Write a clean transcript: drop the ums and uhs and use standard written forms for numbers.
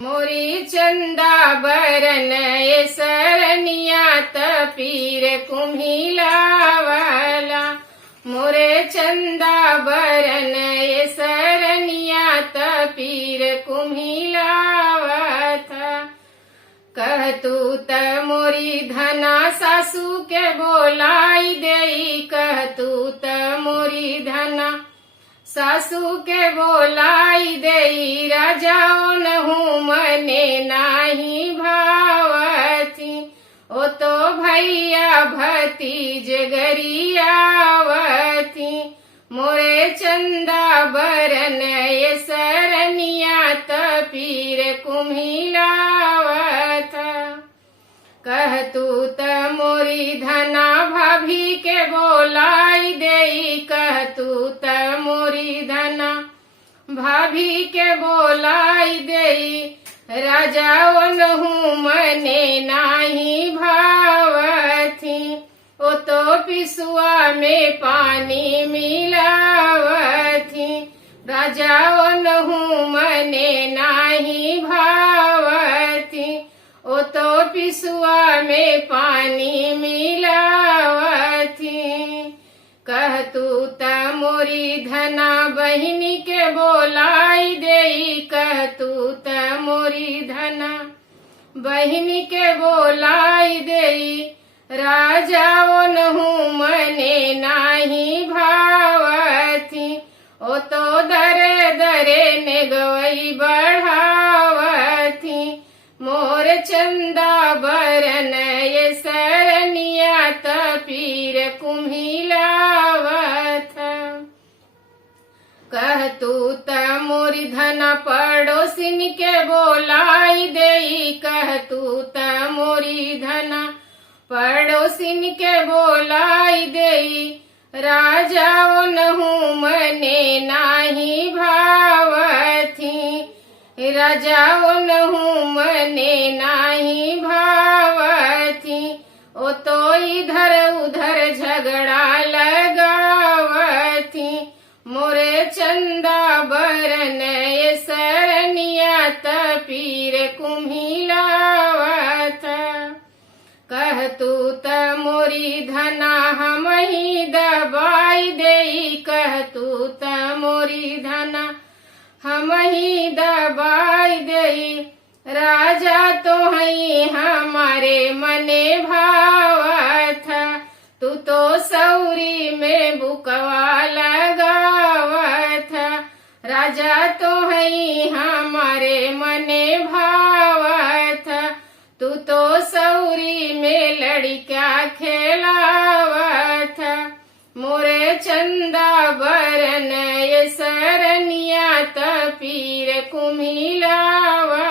मोरी चंदा बरन ये सरनिया पीर कुम्हिलावाला। मोरे चंदा बरन ये सरनिया पीर कुम्हिलावथा। कह तू त मोरी धना सासू के बोलाई देई। कह तू त मोरी धना सासू के बोलाई देई। राजाओ नहूँ मने नाही भावथी। ओ तो भैया भतीज गरियावथी। मोरे चंदा बरन ये सरनिया पीर कुम्हिलावथा। कह तू त मोरी धना भाभी के बोलाई देई। कह तू त मोरी धना भाभी के बोलाई देई। राजाओ नहूँ मने नाही भावथी। ओ तो पिसुआ में पानी मिलावथी। राजाओ नहूँ मने नाही भावथी। ओ तो पिसुआ में पानी मिलावथी। कह तू त मोरी धना बहिनी के बोलाई देई। कह तू त मोरी धना बहिनी के बोलाई देई। राजाओ नहूँ मने नाही भावथी। ओ तो दरे दरे ने गवई बढ़ावथी। मोर चंदा बरन ये सरनिया पीर कुम्हिलावथा। कह तू त मोरी धना पड़ोसिन के बोलाई देई। कह तू त मोरी धना पड़ोसिन के बोलाई देई। राजाओ नहूँ मने नाही भावथी। राजाओ नहूँ मने नाही भावथी। ओ तो इधर उधर झगड़ा लगावथी। मोरे चंदा बरन ये सरनिया पीर कुम्हिलावथा। कह तू त मोरी धना हम ही दबाई देई। कह तू त मोरी धना हम ही दबाई देई। राजा तो हई हमारे मने भावथा। तू तो सौरी में बुकवा लगावथा। राजा तो हई हमारे मने भावथा। तू तो सौरी में लड़का खेलावथा। मोरे चंदा बरन ये सरनिया पीर कुम्हिलावथा।